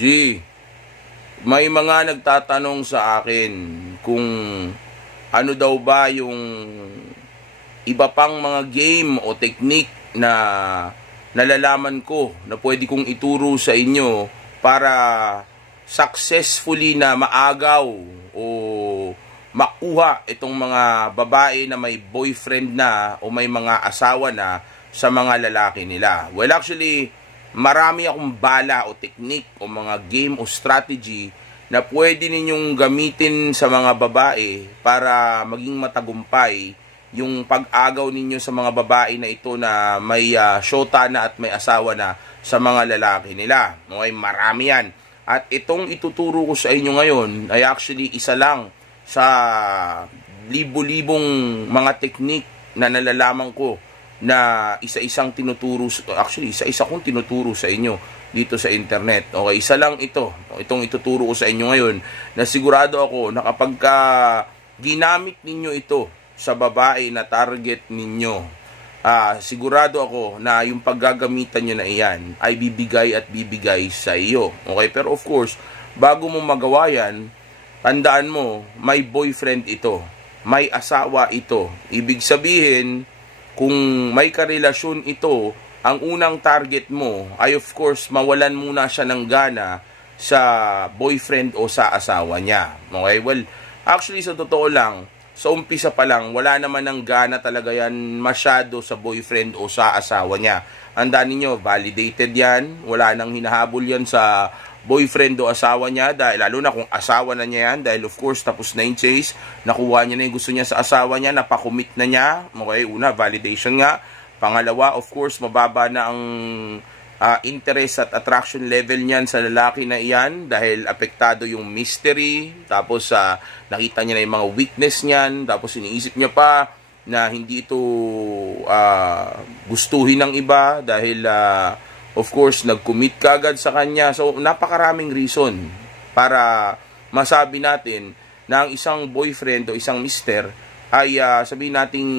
G, may mga nagtatanong sa akin kung ano daw ba yung iba pang mga game o technique na nalalaman ko na pwede kong ituro sa inyo para successfully na maagaw o makuha itong mga babae na may boyfriend na o may mga asawa na sa mga lalaki nila. Well, actually, marami akong bala o technique o mga game o strategy na pwede ninyong gamitin sa mga babae para maging matagumpay yung pag-agaw ninyo sa mga babae na ito na may syota na at may asawa na sa mga lalaki nila. Okay, marami yan. At itong ituturo ko sa inyo ngayon ay actually isa lang sa libo-libong mga technique na nalalaman ko na isa-isang tinuturo, actually isa-isa kong tinuturo sa inyo dito sa internet. Okay, isa lang ito, itong ituturo ko sa inyo ngayon na sigurado ako na kapag ginamit ninyo ito sa babae na target ninyo, sigurado ako na yung paggagamitan nyo na iyan ay bibigay at bibigay sa iyo. Okay, pero of course, bago mo magawa yan, tandaan mo, may boyfriend ito, may asawa ito. Ibig sabihin, kung may karelasyon ito, ang unang target mo ay of course mawalan muna siya ng gana sa boyfriend o sa asawa niya. Okay? Well, actually sa totoo lang, sa umpisa pa lang, wala naman ng gana talaga yan masyado sa boyfriend o sa asawa niya. Andaan ninyo, validated yan, wala nang hinahabol yan sa boyfriend o asawa niya, dahil lalo na kung asawa na niya yan, dahil of course tapos na yung chase, nakuha niya na yung gusto niya sa asawa niya, napakomit na niya. Okay, una, validation nga. Pangalawa, of course, mababa na ang interest at attraction level niyan sa lalaki na iyan dahil apektado yung mystery, tapos nakita niya na yung mga weakness niyan, tapos iniisip niya pa na hindi ito gustuhin ng iba dahil of course, nag-commit ka agad sa kanya. So, napakaraming reason para masabi natin na ang isang boyfriend o isang mister ay sabihin nating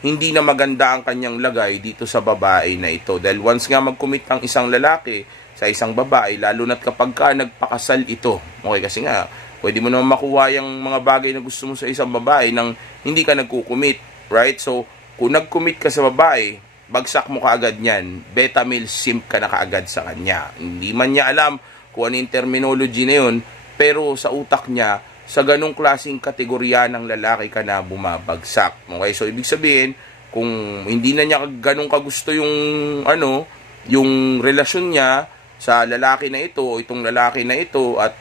hindi na maganda ang kanyang lagay dito sa babae na ito. Dahil once nga mag-commit ang isang lalaki sa isang babae, lalo na't kapag ka nagpakasal ito. Okay, kasi nga, pwede mo naman makuha yung mga bagay na gusto mo sa isang babae nang hindi ka nagko-commit. Right? So, kung nag-commit ka sa babae, bagsak mo kaagad niyan, beta male simp ka na kaagad sa kanya. Hindi man niya alam kung ano yung terminology na yun, pero sa utak niya, sa ganong klaseng kategorya ng lalaki ka na bumabagsak. Okay, so ibig sabihin, kung hindi na niya ganong kagusto yung, yung relasyon niya sa lalaki na ito, o itong lalaki na ito, at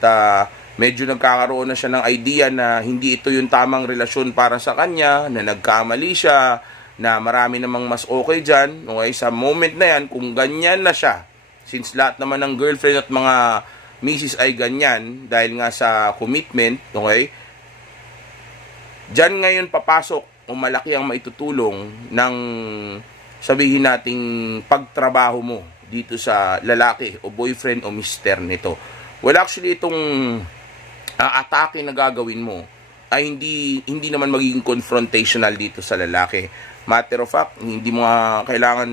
medyo nagkakaroon na siya ng idea na hindi ito yung tamang relasyon para sa kanya, na nagkamali siya, na marami namang mas okay dyan, okay, sa moment na yan, kung ganyan na siya, since lahat naman ng girlfriend at mga misis ay ganyan, dahil nga sa commitment, okay, dyan ngayon papasok o malaki ang maitutulong ng sabihin nating pagtrabaho mo dito sa lalaki o boyfriend o mister nito. Well, actually, itong atake na gagawin mo ay hindi naman magiging confrontational dito sa lalaki. Matter of fact, hindi mo nga kailangan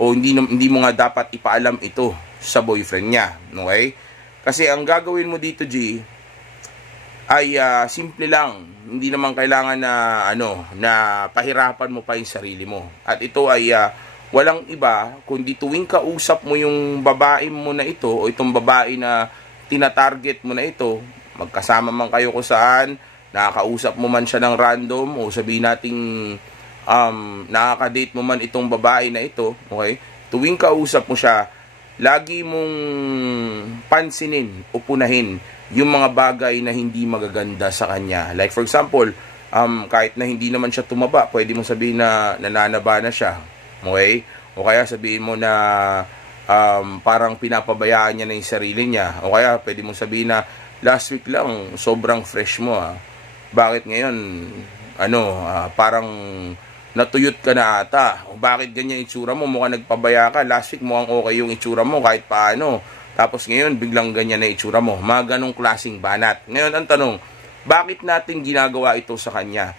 o hindi mo nga dapat ipaalam ito sa boyfriend niya, okay? Kasi ang gagawin mo dito, G, ay simple lang. Hindi naman kailangan na na pahirapan mo pa yung sarili mo. At ito ay walang iba kundi tuwing kausap mo yung babae mo na ito o itong babae na tinatarget mo na ito, magkasama man kayo kung saan, nakakausap mo man siya ng random o sabihin nating nakaka-date mo man itong babae na ito, okay? Tuwing kausap mo siya, lagi mong pansinin o punahin yung mga bagay na hindi magaganda sa kanya. Like for example, kahit na hindi naman siya tumaba, pwede mo sabihin na nananaba na siya, okay? O kaya sabihin mo na parang pinapabayaan niya na yung sarili niya. O kaya pwede mo sabihin na last week lang, sobrang fresh mo Bakit ngayon, parang natuyot ka na ata. O bakit ganyan itsura mo? Mukhang nagpabaya ka. Last week mukhang okay yung itsura mo kahit paano. Tapos ngayon, biglang ganyan na itsura mo. Mga ganong klaseng banat. Ngayon, ang tanong, bakit natin ginagawa ito sa kanya?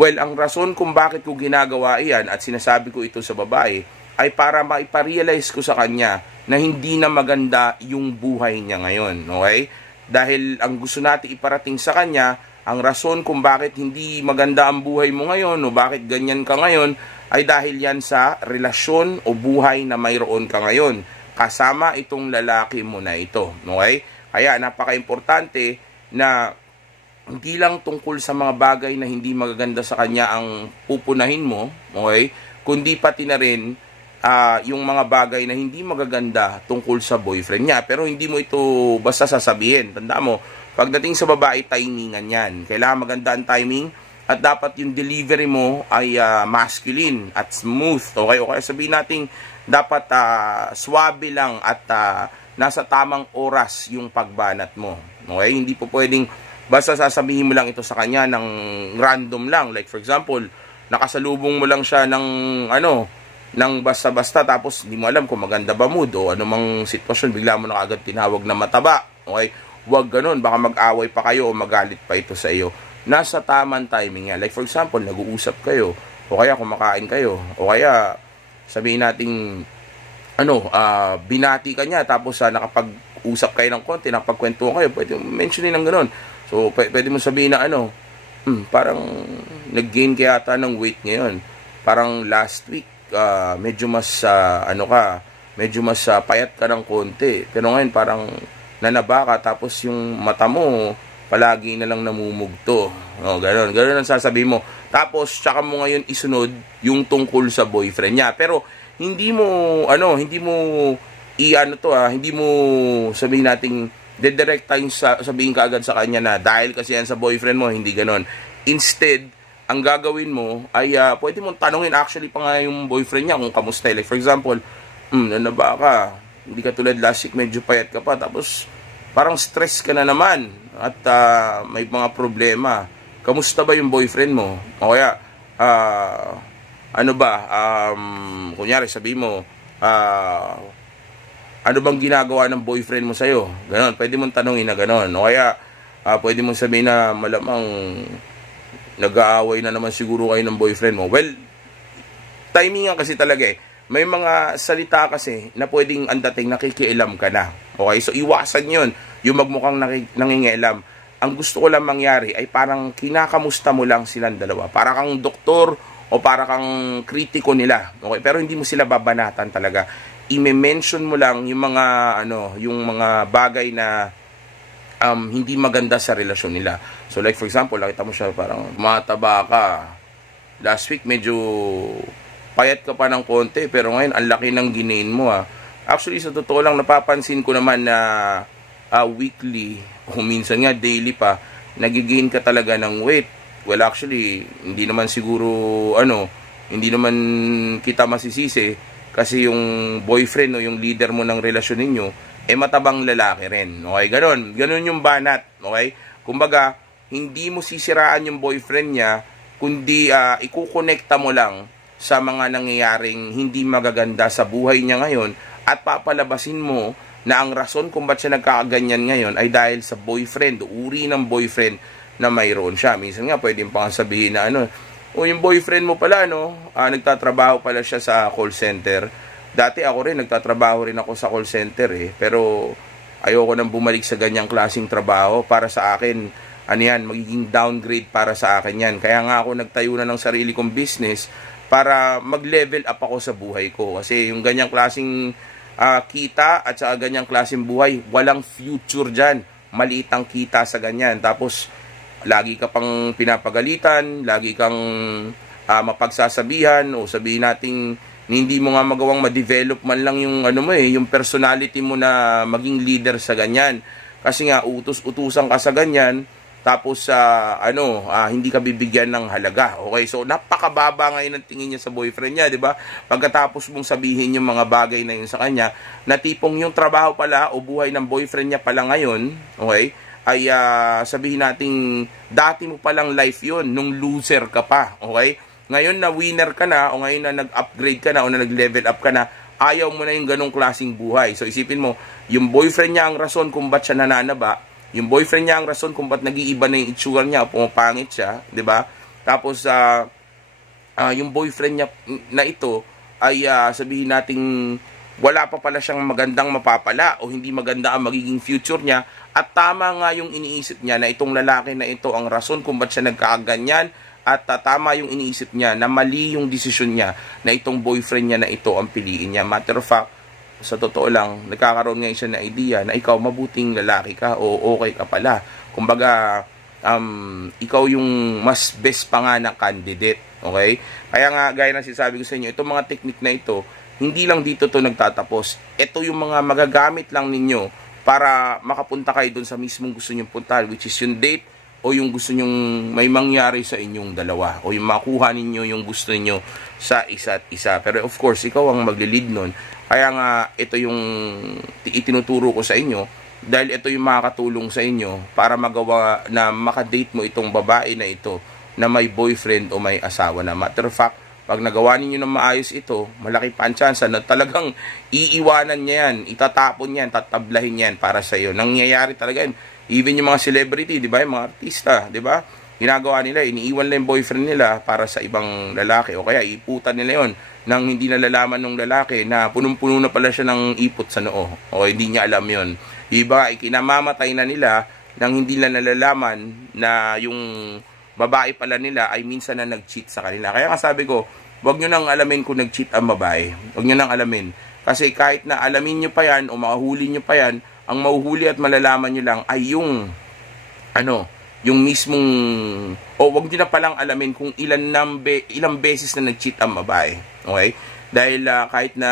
Well, ang rason kung bakit ko ginagawa iyan at sinasabi ko ito sa babae ay para maiparealize ko sa kanya na hindi na maganda yung buhay niya ngayon. Okay? Dahil ang gusto natin iparating sa kanya, ang rason kung bakit hindi maganda ang buhay mo ngayon o bakit ganyan ka ngayon ay dahil yan sa relasyon o buhay na mayroon ka ngayon kasama itong lalaki mo na ito. Okay? Kaya napaka-importante na hindi lang tungkol sa mga bagay na hindi magaganda sa kanya ang pupunahin mo, okay? Kundi pati na rin yung mga bagay na hindi magaganda tungkol sa boyfriend niya. Pero hindi mo ito basta sasabihin. Tanda mo, pagdating sa babae, timingan yan. Kailangan maganda ang timing at dapat yung delivery mo ay masculine at smooth. Okay? O kaya sabihin natin, dapat swabe lang at nasa tamang oras yung pagbanat mo. Okay? Hindi po pwedeng basta sasabihin mo lang ito sa kanya ng random lang. Like for example, nakasalubong mo lang siya ng ng basta-basta tapos hindi mo alam kung maganda ba mood o anumang sitwasyon, bigla mo na agad tinawag na mataba. Okay? Huwag ganun, baka mag-away pa kayo o magalit pa ito sa iyo. Nasa tamang timing yan. Like for example, nag-uusap kayo o kaya kumakain kayo o kaya sabihin natin binati ka niya tapos nakapag-usap kayo ng konti, nakapagkwentuhan kayo, pwede mo mentionin ng ganun. So, pwede mo sabihin na parang nag-gain ka yata ng weight ngayon. Parang last week, medyo mas, medyo mas payat ka ng konti. Pero ngayon, parang nanaba ka, tapos yung mata mo, palagi na lang namumugto. Ganon ang sasabihin mo. Tapos, tsaka mo ngayon isunod yung tungkol sa boyfriend niya. Pero, hindi mo sabihin nating dedirect time sabihin ka agad sa kanya na dahil kasi yan sa boyfriend mo, hindi ganon. Instead, ang gagawin mo ay pwede mong tanungin actually pa nga yung boyfriend niya kung kamusta. Like for example, nanaba ka, hindi ka tulad last week, medyo payat ka pa, tapos parang stress ka na naman at may mga problema. Kamusta ba yung boyfriend mo? O kaya, kunyari sabihin mo, ano bang ginagawa ng boyfriend mo sa'yo? Ganon, pwede mong tanongin na ganon. O kaya, pwede mong sabihin na malamang nag-aaway na naman siguro kayo ng boyfriend mo. Well, timing kasi talaga eh. May mga salita kasi na pwedeng ang dating nakikialam ka na. Okay? So, iwasan yun. Yung magmukhang nangingialam. Ang gusto ko lang mangyari ay parang kinakamusta mo lang silang dalawa. Para kang doktor o para kang kritiko nila. Okay? Pero hindi mo sila babanatan talaga. I-mention mo lang yung mga yung mga bagay na hindi maganda sa relasyon nila. So like for example, nakita mo siya parang mataba ka. Last week medyo payat ka pa ng konti, pero ngayon ang laki ng ginain mo . Actually sa totoo lang napapansin ko naman na weekly o minsan nga daily pa nagigain ka talaga ng weight. Well actually hindi naman siguro hindi naman kita masisisi. Kasi yung boyfriend o yung leader mo ng relasyon ninyo, matabang lalaki rin. Okay, ganon. Ganon yung banat. Okay? Kumbaga, hindi mo sisiraan yung boyfriend niya, kundi ikukonekta mo lang sa mga nangyayaring hindi magaganda sa buhay niya ngayon at papalabasin mo na ang rason kung ba't siya nagkakaganyan ngayon ay dahil sa boyfriend, uri ng boyfriend na mayroon siya. Minsan nga, pwede pang sabihin na o yung boyfriend mo pala, nagtatrabaho pala siya sa call center. Dati ako rin, nagtatrabaho rin ako sa call center pero ayoko nang bumalik sa ganyang klaseng trabaho. Para sa akin, magiging downgrade para sa akin yan. Kaya nga ako nagtayo na ng sarili kong business para mag-level up ako sa buhay ko. Kasi yung ganyang klaseng kita at sa ganyang klaseng buhay, walang future dyan. Maliit ang kita sa ganyan. Tapos, lagi ka pang pinapagalitan, lagi kang mapagsasabihan o sabihin nating hindi mo nga magawang ma-develop man lang yung yung personality mo na maging leader sa ganyan. Kasi nga utos-utusan ka sa ganyan, tapos hindi ka bibigyan ng halaga. Okay? So napakababa ngayon ang tingin niya sa boyfriend niya, 'di ba? Pagkatapos mong sabihin yung mga bagay na yun sa kanya, na tipong yung trabaho pala o buhay ng boyfriend niya pala ngayon, okay? Ay sabihin nating dati mo palang life yun, nung loser ka pa, okay? Ngayon na winner ka na, o ngayon na nag-upgrade ka na, o na nag-level up ka na, ayaw mo na yung ganong klaseng buhay. So isipin mo, yung boyfriend niya ang rason kung ba't siya nananaba, yung boyfriend niya ang rason kung ba't nag-iiba na yung itsura niya, o pumapangit siya, di ba? Tapos yung boyfriend niya na ito, ay sabihin nating wala pa pala siyang magandang mapapala o hindi maganda ang magiging future niya, at tama nga yung iniisip niya na itong lalaki na ito ang rason kung ba't siya nagkakaganyan, at tama yung iniisip niya na mali yung desisyon niya na itong boyfriend niya na ito ang piliin niya. Matter of fact, sa totoo lang, nagkakaroon ngayon siya na idea na ikaw mabuting lalaki ka o okay ka pala. Kumbaga, ikaw yung mas best pa nga na candidate. Okay? Kaya nga, gaya na sinasabi ko sa inyo, itong mga technique na ito, hindi lang dito to nagtatapos. Ito yung mga magagamit lang ninyo para makapunta kayo dun sa mismong gusto nyong puntahan, which is yung date o yung gusto nyong may mangyari sa inyong dalawa o yung makuha ninyo yung gusto niyo sa isa't isa. Pero of course, ikaw ang maglilid nun. Kaya nga, ito yung itinuturo ko sa inyo dahil ito yung makakatulong sa inyo para magawa na makadate mo itong babae na ito na may boyfriend o may asawa na. Matter of fact, pag nagawa ninyo ng maayos ito, malaki pa ang tsansa na talagang iiwanan niya yan, itatapon yan, tatablahin yan para sa iyo. Nangyayari talaga yan. Even yung mga celebrity, di ba? Yung mga artista, di ba? Ginagawa nila, iniiwan nila yung boyfriend nila para sa ibang lalaki. O kaya iputan nila yon nang hindi nalalaman ng lalaki na punong-puno na pala siya ng ipot sa noo. O hindi niya alam yon. Iba, ikinamamatay na nila nang hindi nila nalalaman na yung babae pala nila ay minsan na nag-cheat sa kanila. Kaya nga sabi ko, huwag nyo nang alamin kung nag-cheat ang babae. Huwag nyo nang alamin. Kasi kahit na alamin nyo pa yan o makahuli nyo pa yan, ang mahuhuli at malalaman nyo lang ay yung, yung mismong, huwag nyo na palang alamin kung ilang beses na nag-cheat ang babae. Okay? Dahil kahit na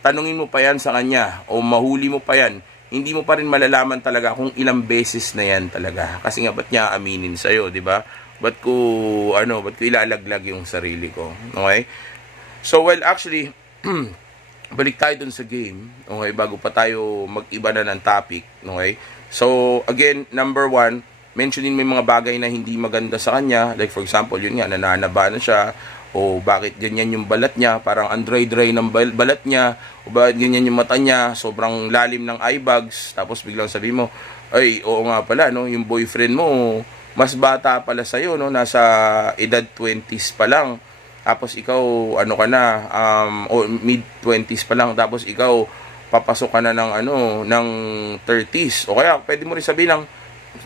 tanungin mo pa yan sa kanya o mahuli mo pa yan, hindi mo pa rin malalaman talaga kung ilang beses na yan talaga. Kasi nga, ba't niya aminin sa'yo, di ba? Ba't ko ilalaglag yung sarili ko? Okay? So, well, actually, balik tayo dun sa game. Okay? Bago pa tayo mag-iba na ng topic. Okay? So, again, number 1, mentionin mo yung mga bagay na hindi maganda sa kanya. Like, for example, yun nga, nananaba na siya. O bakit ganyan yung balat niya, parang dry ng balat niya, o bakit ganyan yung mata niya, sobrang lalim ng eye bags, tapos biglang sabi mo, ay, oo nga pala, no, yung boyfriend mo, mas bata pala sa'yo, no, nasa edad 20s pa lang, tapos ikaw, ka na, o mid-20s pa lang, tapos ikaw, papasok ka na ng 30s, o kaya, pwede mo rin sabihin ng,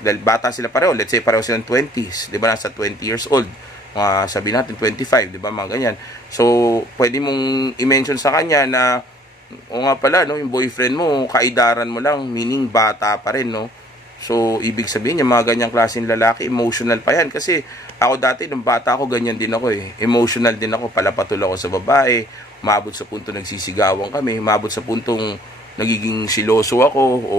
dahil bata sila pareho, let's say pareho silang 20s, di ba, nasa 20 years old, sabi natin 25, di ba, mga ganyan. So, pwede mong i-mention sa kanya na, o nga pala, no, yung boyfriend mo, kaidaran mo lang, meaning bata pa rin, no. So, ibig sabihin yung mga ganyang klaseng lalaki, emotional pa yan. Kasi, ako dati, nung bata ako, ganyan din ako eh. Emotional din ako, palapatul ako sa babae, umabot sa punto nagsisigawan kami, umabot sa puntong nagiging siloso ako, o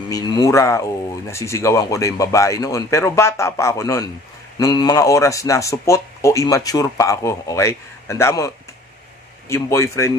minmura, o nasisigawan ko na yung babae noon. Pero bata pa ako noon. Nung mga oras na supot o immature pa ako, okay? Tanda mo, yung boyfriend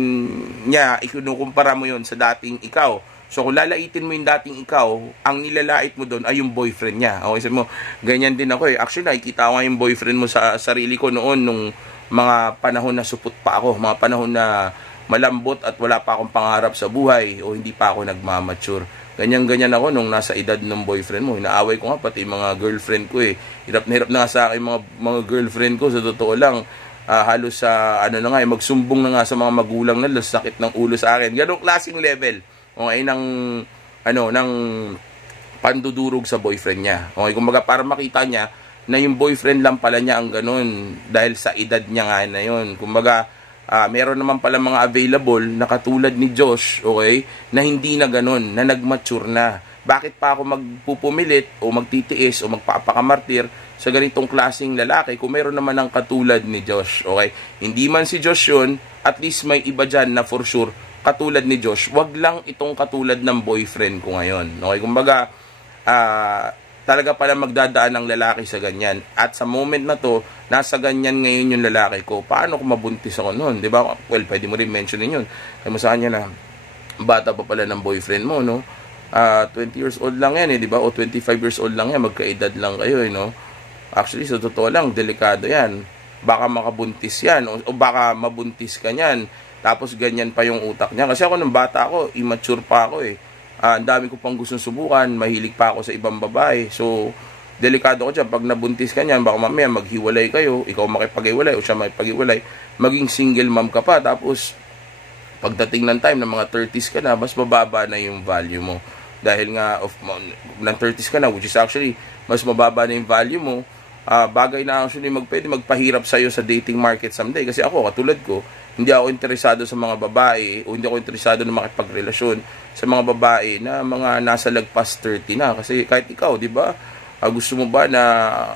niya, ikunukumpara mo yon sa dating ikaw. So, kung lalaitin mo yung dating ikaw, ang nilalait mo doon ay yung boyfriend niya. Okay, sabi mo, ganyan din ako eh. Actually, nakikita ko nga yung boyfriend mo sa sarili ko noon, nung mga panahon na supot pa ako, mga panahon na malambot at wala pa akong pangarap sa buhay o hindi pa ako nagmamature. Ganyan-ganyan ako nung nasa edad ng boyfriend mo. Inaaway ko nga pati mga girlfriend ko eh. Hirap na nga sa akin mga girlfriend ko, sa totoo lang. Halos sa na nga, magsumbong na nga sa mga magulang na sakit ng ulo sa akin. Ganong klaseng level. Okay, ng pandudurog sa boyfriend niya. Okay, kumbaga para makita niya na yung boyfriend lang pala niya ang ganun dahil sa edad niya nga na yun. Kumbaga, meron naman pala mga available na katulad ni Josh, okay, na hindi na ganun, na nagmature na. Bakit pa ako magpupumilit o magtitiis o magpapakamartir sa ganitong klaseng lalaki kung meron naman ng katulad ni Josh, okay? Hindi man si Josh yun, at least may iba dyan na for sure katulad ni Josh. Wag lang itong katulad ng boyfriend ko ngayon, okay? Kumbaga, talaga pala magdadaan ng lalaki sa ganyan. At sa moment na to, nasa ganyan ngayon yung lalaki ko. Paano kung mabuntis ako noon? Diba? Well, pwede mo rin mentionin yun. Kaya mo sa kanya na, bata pa pala ng boyfriend mo, no? 20 years old lang yan, eh, diba? O 25 years old lang yan, magkaedad lang kayo, eh, no? Actually, sa totoo lang, delikado yan. Baka makabuntis yan, o baka mabuntis ka yan. Tapos ganyan pa yung utak niya. Kasi ako nung bata ako, immature pa ako, eh. Ang dami ko pang gustong subukan, mahilig pa ako sa ibang babae. So, delikado ko dyan. Pag nabuntis ka niyan, baka mamaya maghiwalay kayo, ikaw makipag-iwalay o siya makipag-iwalay, maging single mom ka pa. Tapos, Pagdating ng time ng mga 30s ka na, mas mababa na yung value mo. Dahil nga, ng 30s ka na, which is actually, mas mababa na yung value mo, bagay na actually pwede magpahirap sa'yo sa dating market someday. Kasi ako, katulad ko, hindi ako interesado sa mga babae, o hindi ako interesado na makipagrelasyon sa mga babae na mga nasa lagpas 30 na. Kasi kahit ikaw, di ba, gusto mo ba na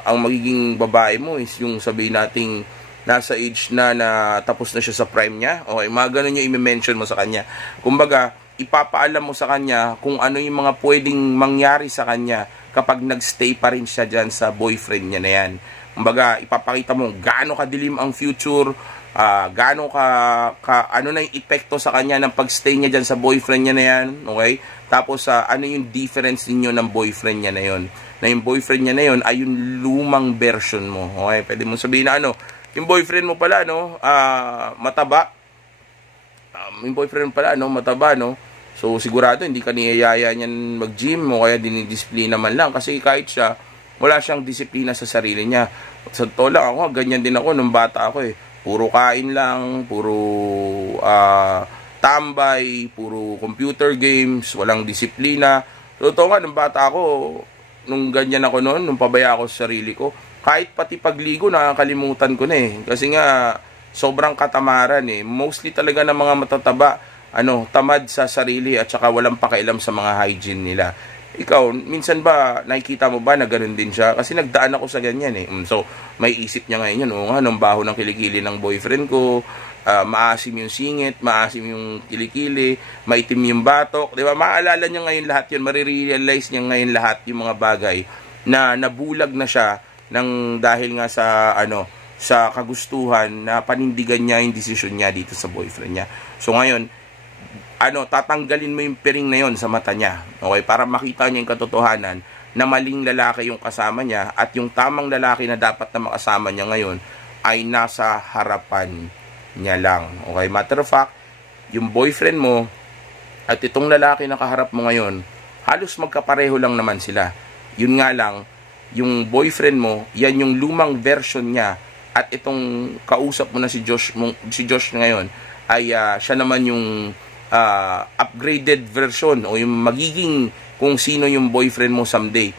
ang magiging babae mo is yung sabihin nating nasa age na tapos na siya sa prime niya? Okay, mga ganun yung i-mention mo sa kanya. Kumbaga, ipapaalam mo sa kanya kung ano yung mga pwedeng mangyari sa kanya kapag nagstay pa rin siya dyan sa boyfriend niya na yan. Kumbaga, ipapakita mo gaano kadilim ang future, gaano ano na yung epekto sa kanya ng pagstay niya dyan sa boyfriend niya na yan, okay? Tapos, ano yung difference ninyo ng boyfriend niya na yon? Na yung boyfriend niya na yon ay yung lumang version mo, okay? Pwede mo sabihin na yung boyfriend mo pala, mataba. Yung boyfriend mo pala, mataba, So, sigurado, hindi ka niyayaya niyan mag-gym o kaya dinidisiplina man lang. Kasi kahit siya, wala siyang disiplina sa sarili niya. Sa totoo lang ako, ganyan din ako nung bata ako eh. Puro kain lang, puro tambay, puro computer games, walang disiplina. So, totoo nga, nung bata ako, nung ganyan ako noon, nung pabaya ako sa sarili ko, kahit pati pagligo, nakakalimutan ko na eh. Kasi nga, sobrang katamaran eh. Mostly talaga ng mga matataba, tamad sa sarili at saka walang pakialam sa mga hygiene nila. Ikaw, minsan ba, nakikita mo ba na ganun din siya? Kasi nagdaan ako sa ganyan eh. So, may isip niya ngayon yun. Oo nga, nung baho ng kilikili ng boyfriend ko, maasim yung singit, maasim yung kilikili, maitim yung batok. Diba? Maalala niya ngayon lahat yun. Marirealize niya ngayon lahat yung mga bagay na nabulag na siya dahil nga sa kagustuhan na panindigan niya yung desisyon niya dito sa boyfriend niya. So ngayon, tatanggalin mo yung piring na yon sa mata niya. Okay, para makita niya yung katotohanan na maling lalaki yung kasama niya at yung tamang lalaki na dapat na makasama niya ngayon ay nasa harapan niya lang. Okay, matter of fact, yung boyfriend mo at itong lalaki na kaharap mo ngayon, halos magkapareho lang naman sila. Yun nga lang, yung boyfriend mo, yan yung lumang version niya at itong kausap mo na si Josh ngayon ay siya naman yung upgraded version o yung magiging kung sino yung boyfriend mo someday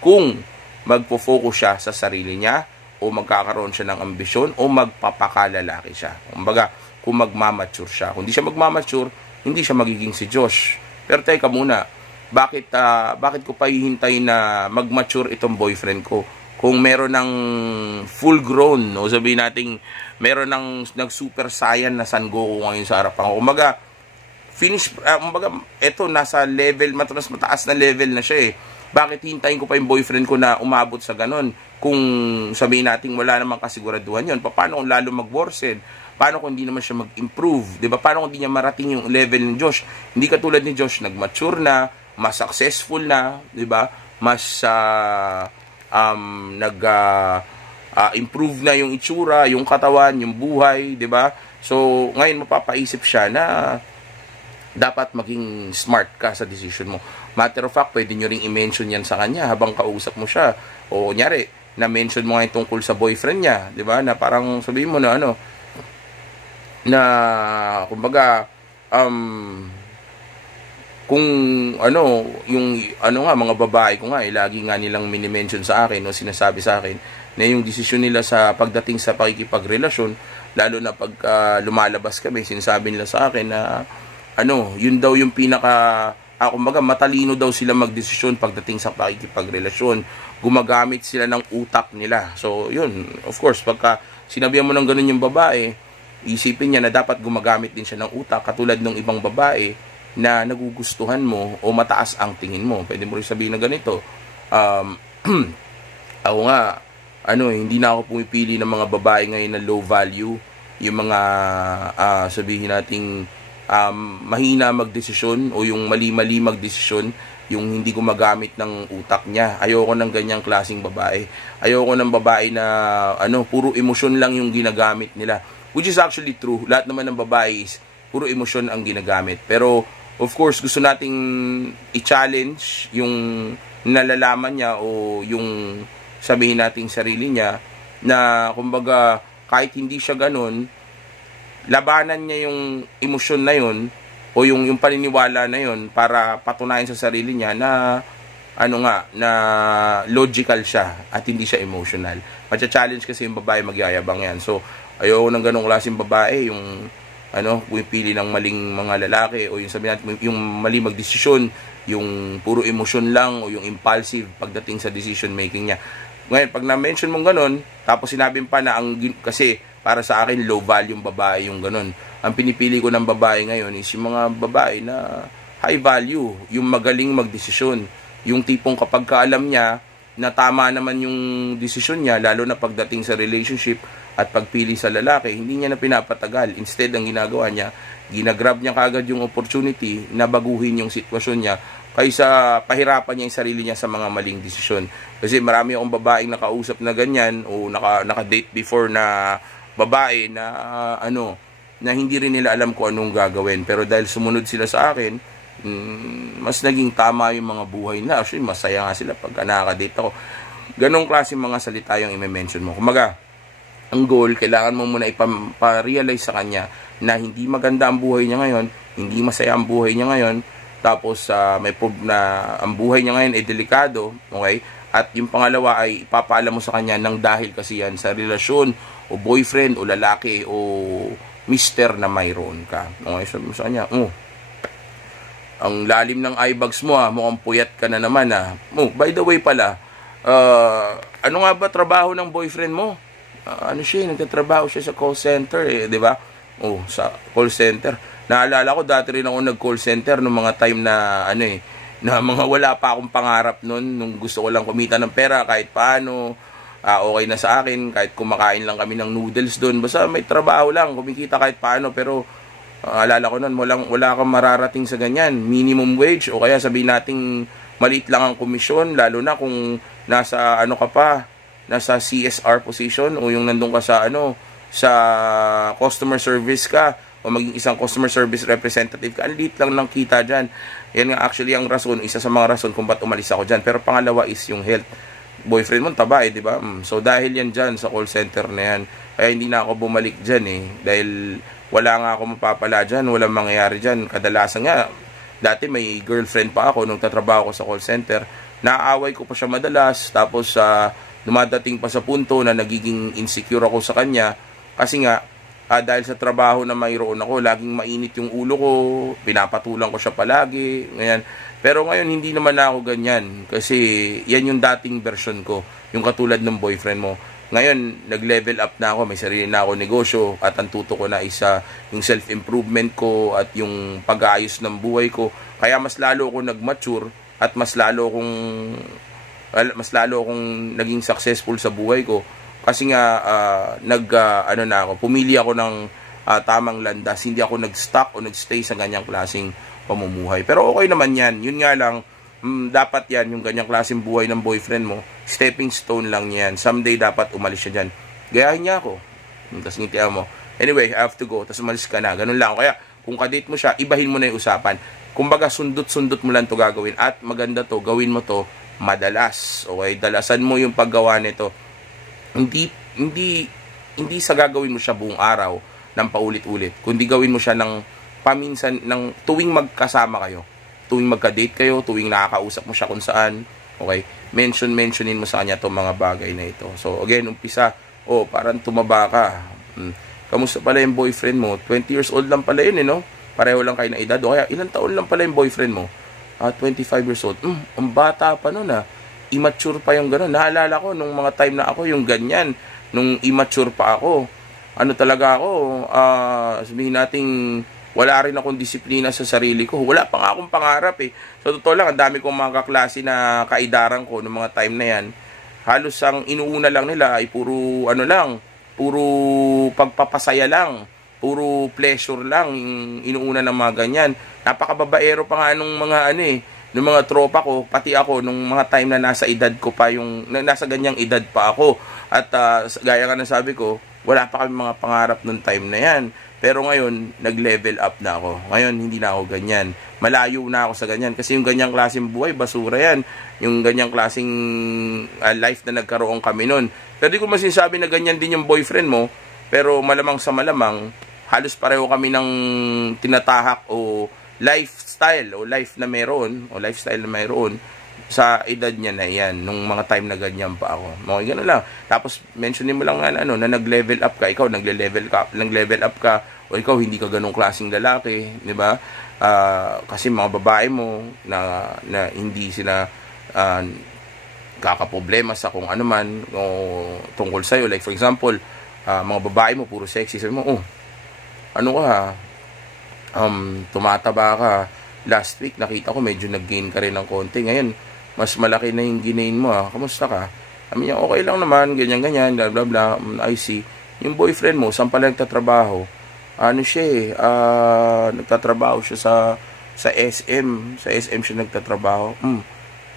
kung magpo-focus siya sa sarili niya o magkakaroon siya ng ambisyon o magpapakalalaki siya. Kumbaga, kung magmamature siya. Kung hindi siya magmamature, hindi siya magiging si Josh. Pero teka muna, bakit ko pa hihintayin na mag-mature itong boyfriend ko? Kung meron ng full grown, o sabihin natin, meron ng nag-super saiyan na Son Goku ngayon sa harapan ko. Kumbaga, eto nasa level, mas mataas na level na siya eh. Bakit hintayin ko pa yung boyfriend ko na umabot sa ganon? Kung sabihin natin wala namang kasiguraduhan yun, paano kung lalo mag-worsen? Paano kung hindi naman siya mag-improve? Diba? Paano kung hindi niya marating yung level ni Josh? Hindi katulad ni Josh, nag-mature na, mas successful na, diba? Mas improve na yung itsura, yung katawan, yung buhay, diba? So, ngayon mapapaisip siya na dapat maging smart ka sa decision mo. Matter of fact, pwede nyo ring i-mention yan sa kanya habang kausap mo siya. O kunyari, na-mention mo ngayon tungkol sa boyfriend niya, di ba? Na parang sabihin mo na kumbaga, kung mga babae ko nga, lagi nga nilang mini-mention sa akin o sinasabi sa akin na yung desisyon nila sa pagdating sa pakikipagrelasyon, lalo na pag lumalabas kami, sinasabi nila sa akin na yun daw yung kumbaga matalino daw sila magdesisyon pagdating sa pakikipagrelasyon. Gumagamit sila ng utak nila. So, yun, of course, pagka sinabihan mo ng ganun yung babae, isipin niya na dapat gumagamit din siya ng utak katulad ng ibang babae na nagugustuhan mo o mataas ang tingin mo. Pwede mo rin sabihin na ganito. Ako nga, hindi na ako pumipili ng mga babae ngayon na low value. Yung mga, sabihin nating, mahina magdesisyon o yung mali-mali magdesisyon, yung hindi gumagamit ng utak niya. Ayoko ng ganyang klaseng babae. Ayoko ng babae na puro emosyon lang yung ginagamit nila. Which is actually true. Lahat naman ng babae is puro emosyon ang ginagamit. Pero of course, gusto nating i-challenge yung nalalaman niya o yung sabihin nating sarili niya na kumbaga kahit hindi siya ganun, labanan niya yung emosyon na yun o yung paniniwala na yun para patunayan sa sarili niya na na logical siya at hindi siya emotional. Matcha-challenge kasi yung babae, magyayabang yan. So, ayoko ng ganong klaseng babae, yung pumipili ng maling mga lalaki o yung sabi natin, yung mali magdesisyon, yung puro emosyon lang o yung impulsive pagdating sa decision making niya. Ngayon, pag na-mention mong ganon, tapos sinabi pa na kasi para sa akin, low value yung babae yung ganon. Ang pinipili ko ng babae ngayon is yung mga babae na high value, yung magaling magdesisyon. Yung tipong kapag kaalam niya na tama naman yung desisyon niya, lalo na pagdating sa relationship at pagpili sa lalaki, hindi niya na pinapatagal. Instead, ang ginagawa niya, ginagrab niya kagad yung opportunity na baguhin yung sitwasyon niya kaysa pahirapan niya yung sarili niya sa mga maling desisyon. Kasi marami akong babaeng nakausap na ganyan o naka-date before na babae na na hindi rin nila alam kung anong gagawin. Pero dahil sumunod sila sa akin, mas naging tama yung mga buhay na. Actually, masaya nga sila pag nakaka-date ako. Ganong klase mga salita yung i-mention mo. Kumaga, ang goal, kailangan mo muna ipa-realize sa kanya na hindi maganda ang buhay niya ngayon, hindi masaya ang buhay niya ngayon, tapos may proof na ang buhay niya ngayon ay delikado, okay? At yung pangalawa ay ipapaalam mo sa kanya ng dahil kasi yan sa relasyon o boyfriend o lalaki o mister na mayroon ka. Okay, sabi mo sa kanya, ang lalim ng eye bags mo mukhang puyat ka na naman by the way pala, ano nga ba trabaho ng boyfriend mo? Nagtatrabaho siya sa call center di ba? Sa call center. Naalala ko dati rin ako nag-call center nung mga time na na mga wala pa akong pangarap noon, nung gusto ko lang kumita ng pera kahit paano. Okay na sa akin, kahit kumakain lang kami ng noodles doon, basta may trabaho lang, kumikita kahit paano. Pero alala ko noon, wala kang mararating sa ganyan, minimum wage o kaya sabihin nating maliit lang ang komisyon, lalo na kung nasa nasa CSR position o yung nandun ka sa sa customer service ka o maging isang customer service representative ka, ang liit lang ng kita dyan. Yan nga actually ang rason, isa sa mga rason kung ba't umalis ako dyan. Pero pangalawa is yung health. Boyfriend mo taba di ba? So dahil yan dyan sa call center na yan, kaya hindi na ako bumalik dyan dahil wala nga ako mapapala dyan, walang mangyayari dyan. Kadalasan nga, dati may girlfriend pa ako nung tatrabaho ko sa call center. Naaaway ko pa siya madalas, tapos dumadating pa sa punto na nagiging insecure ako sa kanya. Kasi nga, dahil sa trabaho na mayroon ako, laging mainit yung ulo ko, pinapatulang ko siya palagi, ganyan. Pero ngayon, hindi naman ako ganyan. Kasi yan yung dating version ko, yung katulad ng boyfriend mo. Ngayon, nag-level up na ako, may sarili na ako negosyo at ang tuto ko na isa yung self-improvement ko at yung pag-aayos ng buhay ko. Kaya mas lalo akong nag-mature at mas lalo akong naging successful sa buhay ko. Kasi nga, pumili ako ng tamang landas. Hindi ako nag-stuck o nag-stay sa ganyang klaseng pamumuhay. Pero okay naman yan. Yun nga lang, dapat yan, yung ganyang klaseng buhay ng boyfriend mo, stepping stone lang yan. Someday dapat umalis siya dyan. Gayahin niya ako. Tapos ngitian mo. Anyway, I have to go. Tapos umalis ka na. Ganun lang. Kaya, kung kadate mo siya, ibahin mo na yung usapan. Kumbaga, sundot-sundot mo lang to gagawin. At maganda to, gawin mo to madalas. Okay? Dalasan mo yung paggawa nito. Hindi sa gagawin mo siya buong araw ng paulit-ulit. Kundi gawin mo siya ng paminsan, ng tuwing magkasama kayo. Tuwing magka-date kayo, tuwing nakakausap mo siya kung saan, okay, mentionin mo sa kanya itong mga bagay na ito. So, again, umpisa, parang tumaba ka. Kamusta pala yung boyfriend mo? 20 years old lang pala yun, no? Pareho lang kayo na edad. O kaya, ilang taon lang pala yung boyfriend mo? 25 years old. Ang bata pa nun, immature pa yung gano'n. Naalala ko, nung mga time na ako, yung ganyan, nung immature pa ako, talaga ako, sabihin nating, wala rin akong disiplina sa sarili ko. Wala pa nga akong pangarap So, totoo lang, ang dami kong mga kaklase na kaidaran ko noong mga time na yan. Halos ang inuuna lang nila ay puro, puro pagpapasaya lang. Puro pleasure lang yung inuuna ng mga ganyan. Napakababaero pa nga nung mga nung mga tropa ko, pati ako, nung mga time na nasa edad ko pa nasa ganyang edad pa ako. At gaya nga na sabi ko, wala pa kami mga pangarap nung time na yan. Pero ngayon, nag-level up na ako. Ngayon, hindi na ako ganyan. Malayo na ako sa ganyan. Kasi yung ganyang klaseng buhay, basura yan. Yung ganyang klaseng life na nagkaroon kami nun. Pero di ko masinasabi na ganyan din yung boyfriend mo. Pero malamang sa malamang, halos pareho kami ng tinatahak o lifestyle o lifestyle na mayroon sa edad niya na yan, nung mga time na ganyan pa ako. Okay, gano'n lang. Tapos, mentionin mo lang na nag-level up ka, ikaw nag-level up ka, o ikaw hindi ka ganong klaseng lalaki, di ba? Kasi mga babae mo na hindi sila kakaproblema sa kung ano man o tungkol sa'yo. Like, for example, mga babae mo, puro sexy. Sabi mo, ano ka, tumataba ka. Last week, nakita ko medyo nag-gain ka rin ng konti. Ngayon, mas malaki na yung ginain mo, kamusta ka? Sabi niya, okay lang naman, ganyan-ganyan, blah blah blah. I see. Yung boyfriend mo, saan pala nagtatrabaho? Ano siya nagtatrabaho siya sa SM. Sa SM siya nagtatrabaho.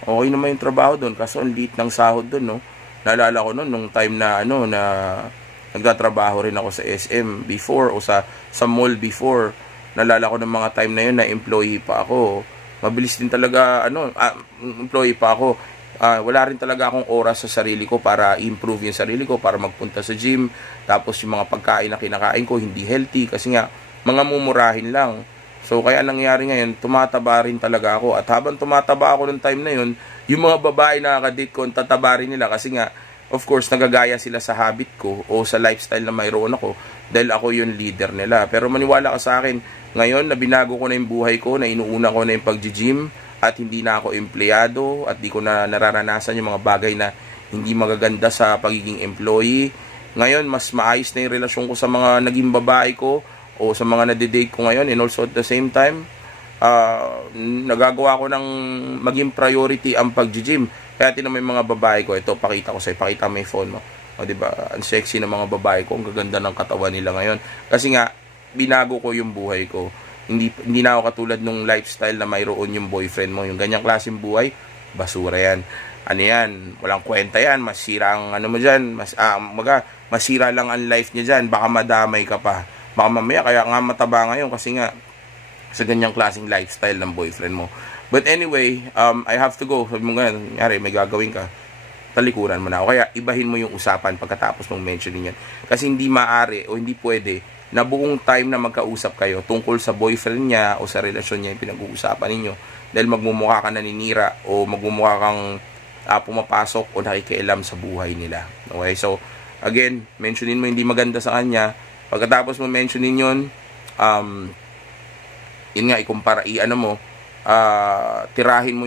Okay naman yung trabaho doon, kaso ang liit ng sahod doon, no? Naalala ko noon, nung time na, na nagtatrabaho rin ako sa SM before, o sa mall before. Naalala ko ng mga time na yun na employee pa ako. Mabilis din talaga, employee pa ako. Wala rin talaga akong oras sa sarili ko para improve yung sarili ko, para magpunta sa gym. Tapos yung mga pagkain na kinakain ko, hindi healthy. Kasi nga, mga mumurahin lang. So, kaya nangyari ngayon, tumataba rin talaga ako. At habang tumataba ako ng time na yun, yung mga babae na nakakadate ko, tataba rin nila. Kasi nga, of course, nagagaya sila sa habit ko o sa lifestyle na mayroon ako. Dahil ako yung leader nila. Pero maniwala ka sa akin, ngayon na binago ko na yung buhay ko, na inuuna ko na yung pag-gym, at hindi na ako empleyado, at di ko na nararanasan yung mga bagay na hindi magaganda sa pagiging employee. Ngayon, mas maayos na yung relasyon ko sa mga naging babae ko, o sa mga nadidate ko ngayon, and also at the same time, nagagawa ko ng maging priority ang pag-gym. Kaya tinan mo yung mga babae ko, ito, pakita ko sa'yo, pakita mo yung phone mo. O, diba, ang sexy ng mga babae ko, ang gaganda ng katawan nila ngayon. Kasi nga, binago ko yung buhay ko. Hindi na ako katulad nung lifestyle na mayroon yung boyfriend mo. Yung ganyang klaseng buhay, basura yan. Ano yan? Walang kwenta yan. Masira ang ano mo dyan. Masira lang ang life niya dyan. Baka madamay ka pa. Baka mamaya, kaya nga mataba ngayon kasi nga sa ganyang klaseng lifestyle ng boyfriend mo. But anyway, I have to go. Sabi mo ganyan, may gagawin ka. Talikuran mo na. O kaya, ibahin mo yung usapan pagkatapos mong mentionin yan. Kasi hindi maaari o hindi pwede na buong time na magkausap kayo tungkol sa boyfriend niya o sa relasyon niya yung pinag-uusapan ninyo. Dahil magmumukha ka naninira o magmumukha kang pumapasok o nakikialam sa buhay nila. Okay? So, again, mentionin mo hindi maganda sa kanya. Pagkatapos mo mentionin yun, yun nga, ikumpara, tirahin mo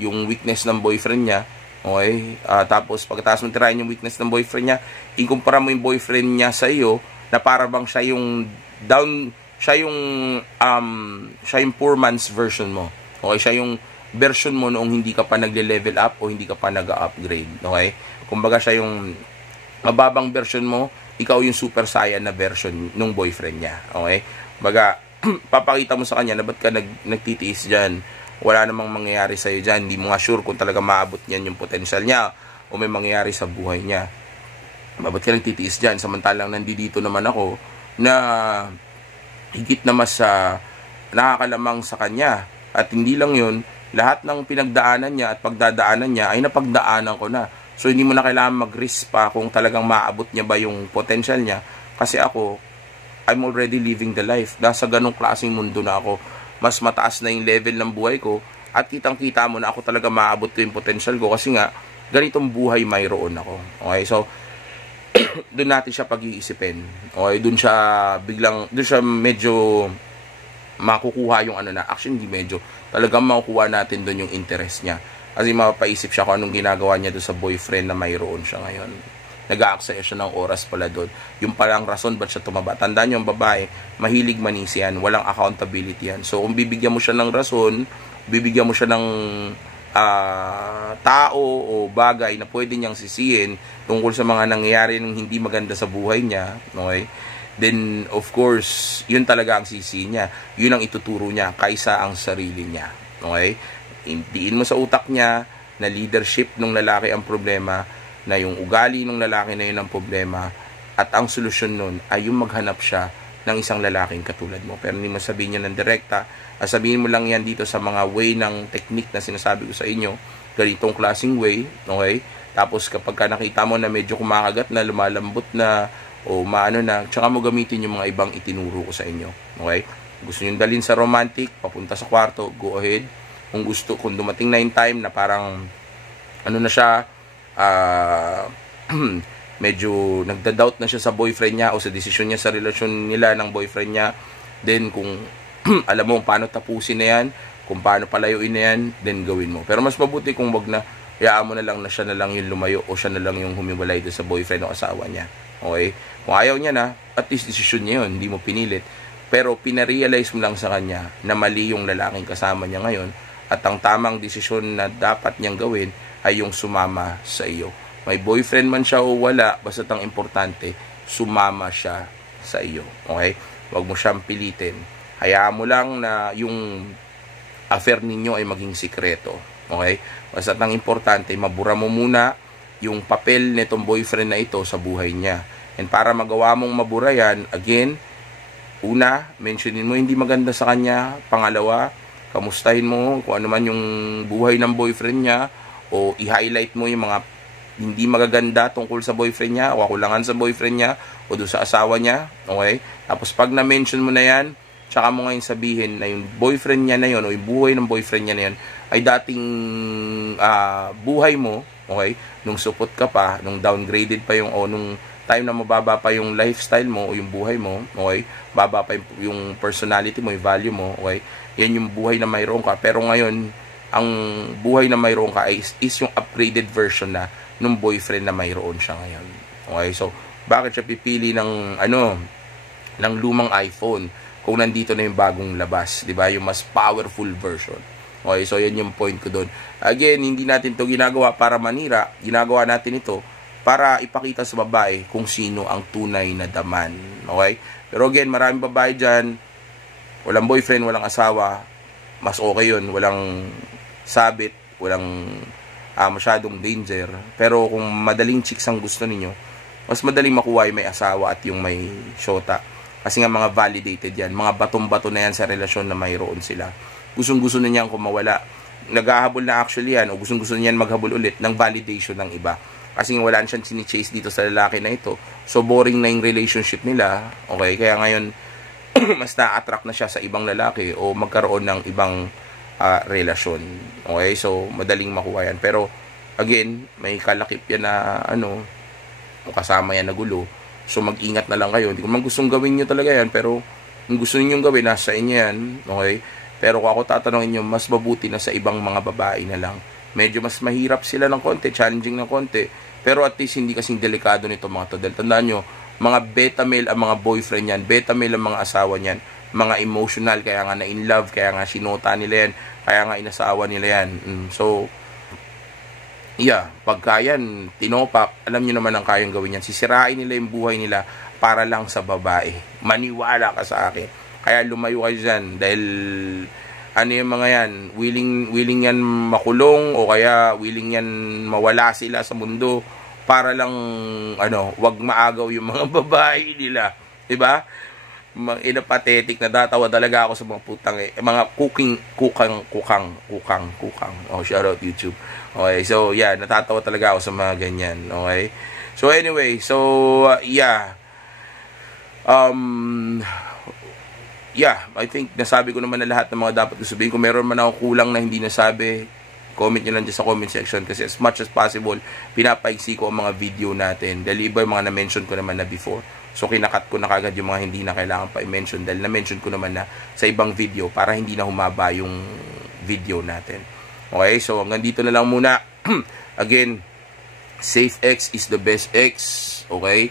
yung weakness ng boyfriend niya. Okay? Tapos, pagkatapos mo tirahin yung weakness ng boyfriend niya, ikumpara mo yung boyfriend niya sa iyo, na para bang siya yung poor man's version mo. Okay, siya yung version mo noong hindi ka pa nagle-level up o hindi ka pa nag-upgrade. Okay? Kumbaga siya yung mababang version mo, ikaw yung super saiyan na version nung boyfriend niya. Okay? Kumbaga, papakita mo sa kanya na ba't ka nagtitiis dyan. Wala namang mangyayari sa'yo dyan. Hindi mo nga sure kung talaga maabot niyan yung potential niya o may mangyayari sa buhay niya. Ba't ka nagtitiis dyan? Samantalang nandito naman ako na higit na mas nakakalamang sa kanya. At hindi lang yun, lahat ng pinagdaanan niya at pagdadaanan niya ay napagdaanan ko na. So, hindi mo na kailangan mag-risk pa kung talagang maabot niya ba yung potential niya. Kasi ako, I'm already living the life. Nasa ganong klaseng mundo na ako. Mas mataas na yung level ng buhay ko. At kitang-kita mo na ako talaga maabot ko yung potential ko. Kasi nga, ganitong buhay mayroon ako. Okay, so, doon natin siya pag-iisipin. Okay, doon siya medyo makukuha yung actually hindi medyo, talagang makukuha natin doon yung interest niya. Kasi mapapaisip siya kung anong ginagawa niya doon sa boyfriend na mayroon siya ngayon. Nag-aaksaya siya ng oras pala doon. Yung palang rason ba't siya tumaba. Tandaan niyo, ang babae, mahilig manisi yan. Walang accountability yan. So, kung bibigyan mo siya ng rason, bibigyan mo siya ng tao o bagay na pwede niyang sisihin tungkol sa mga nangyayari ng hindi maganda sa buhay niya, okay? Then, of course, yun talaga ang sisi niya. Yun ang ituturo niya kaysa ang sarili niya. Okay? Diin mo sa utak niya na leadership ng lalaki ang problema, na yung ugali ng lalaki na yun ang problema, at ang solusyon nun ay yung maghanap siya ng isang lalaking katulad mo. Pero hindi mo sabihin niya ng direkta, sabihin mo lang yan dito sa mga way ng technique na sinasabi ko sa inyo, ganitong klaseng way, okay? Tapos kapag ka nakita mo na medyo kumakagat na, lumalambot na, o maano na, tsaka mo gamitin yung mga ibang itinuro ko sa inyo. Okay? Gusto nyo dalhin sa romantic, papunta sa kwarto, go ahead. Kung gusto, kung dumating na yung time na parang, ano na siya, medyo nagda-doubt na siya sa boyfriend niya o sa desisyon niya sa relasyon nila ng boyfriend niya, then kung alam mo paano tapusin na yan, kung paano palayuin na yan, then gawin mo. Pero mas mabuti kung wag na, hayaan mo na lang na siya na lang yung lumayo o siya na lang yung humiwalay doon sa boyfriend o asawa niya. Okay? Kung ayaw niya na, at least desisyon niya yun, hindi mo pinilit. Pero pinarealize mo lang sa kanya na mali yung lalaking kasama niya ngayon at ang tamang desisyon na dapat niyang gawin ay yung sumama sa iyo. May boyfriend man siya o wala, basta ang importante, sumama siya sa iyo. Okay? Huwag mo siyang pilitin. Hayaan mo lang na yung affair ninyo ay maging sikreto. Okay? Basta ang importante, mabura mo muna yung papel nitong boyfriend na ito sa buhay niya. And para magawa mong mabura yan, again, una, mentionin mo hindi maganda sa kanya. Pangalawa, kamustahin mo kung ano man yung buhay ng boyfriend niya o i-highlight mo yung mga hindi magaganda tungkol sa boyfriend niya o kakulangan sa boyfriend niya o doon sa asawa niya. Okay? Tapos pag na-mention mo na yan, tsaka mo ngayon sabihin na yung boyfriend niya na yun o yung buhay ng boyfriend niya na yun ay dating buhay mo, okay? Nung supot ka pa, nung downgraded pa yung o nung time na mababa pa yung lifestyle mo o yung buhay mo, okay? Baba pa yung personality mo, yung value mo, okay? Yan yung buhay na mayroon ka. Pero ngayon, ang buhay na mayroon ka is yung upgraded version na nung boyfriend na mayroon siya ngayon. Okay? So, bakit siya pipili ng ng lumang iPhone kung nandito na yung bagong labas, 'di ba? Yung mas powerful version. Okay, so yan yung point ko doon. Again, hindi natin to ginagawa para manira, ginagawa natin ito para ipakita sa babae kung sino ang tunay na daman. Okay? Pero again, maraming babae dyan, walang boyfriend, walang asawa, mas okay yun, walang sabit, walang masyadong danger. Pero kung madaling chicks ang gusto ninyo, mas madaling makuha yung may asawa at yung may shota. Kasi nga mga validated yan, mga batong-bato na yan sa relasyon na mayroon sila. Gustong-gusto na niyan kung mawala. Naghahabol na actually yan, o gustong-gusto niyan maghabol ulit ng validation ng iba. Kasi nga wala siyang sini-chase dito sa lalaki na ito. So boring na yung relationship nila. Okay, kaya ngayon, mas na-attract na siya sa ibang lalaki o magkaroon ng ibang relasyon. Okay, so madaling makuha yan. Pero again, may kalakip yan na kasama yan na gulo. So mag-ingat na lang kayo. Hindi ko man gustong gawin nyo talaga yan, pero kung gusto niyo gawin, nasa inyo yan. Okay, pero kung ako tatanungin nyo, mas mabuti na sa ibang mga babae na lang. Medyo mas mahirap sila ng konti, challenging ng konti, pero at least hindi kasing delikado nito mga to. Dahil tandaan nyo, mga beta male ang mga boyfriend yan, beta male ang mga asawa niyan, mga emotional, kaya nga na in love, kaya nga sinota nila yan, kaya nga inasawa nila yan. So, yeah, pagka yan, tinopak, alam nyo naman ang kayang gawin yan. Sisirain nila yung buhay nila para lang sa babae. Maniwala ka sa akin. Kaya lumayo kayo dyan dahil yung mga yan, willing yan makulong o kaya willing yan mawala sila sa mundo para lang wag maagaw yung mga babae nila, 'di ba? Mga pathetic na datawa talaga ako sa mga putang mga kukang. Oh, shout out YouTube. Okay, so yeah, natatawa talaga ako sa mga ganyan, okay? So anyway, yeah, I think nasabi ko naman na lahat ng mga dapat ko sabihin. Kung meron man ako kulang na hindi nasabi, comment nyo lang dyan sa comment section. Kasi as much as possible, pinapaiksi ko ang mga video natin. Dahil iba yung mga na-mention ko naman na before. So kinakat ko na kagad yung mga hindi na kailangan pa i-mention. Dahil na-mention ko naman na sa ibang video para hindi na humaba yung video natin. Okay, so hanggang dito na lang muna. Again, safe X is the best X. Okay,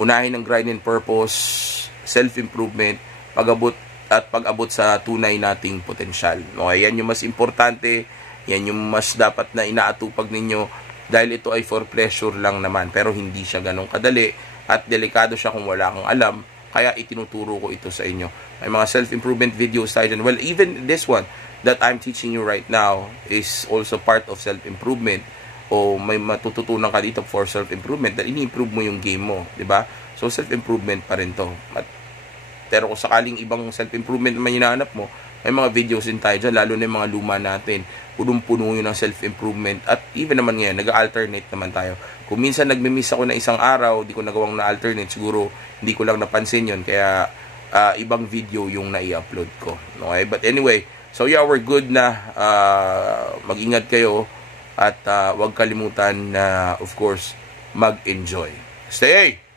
unahin ang grind and purpose, self-improvement, pag-abot sa tunay nating potensyal. Okay, yan yung mas importante, yan yung mas dapat na inaatupag ninyo dahil ito ay for pleasure lang naman, pero hindi siya ganong kadali at delikado siya kung wala kang alam, kaya itinuturo ko ito sa inyo. May mga self-improvement videos tayo dyan. Well, even this one that I'm teaching you right now is also part of self-improvement o may matututunan ka dito for self-improvement dahil ini-improve mo yung game mo, diba? So self-improvement pa rin to. Pero kung sakaling ibang self-improvement naman hinahanap mo, May mga videos din tayo dyan, lalo na yung mga luma natin. Punong-puno yun ng self-improvement. At even naman ngayon, nag-alternate naman tayo. Kung minsan nagmi-miss ako na isang araw, di ko nagawang na-alternate, siguro hindi ko lang napansin yun. Kaya ibang video yung nai-upload ko. Okay? But anyway, so yeah, we're good na. Mag-ingat kayo. At huwag kalimutan na, of course, mag-enjoy. Stay!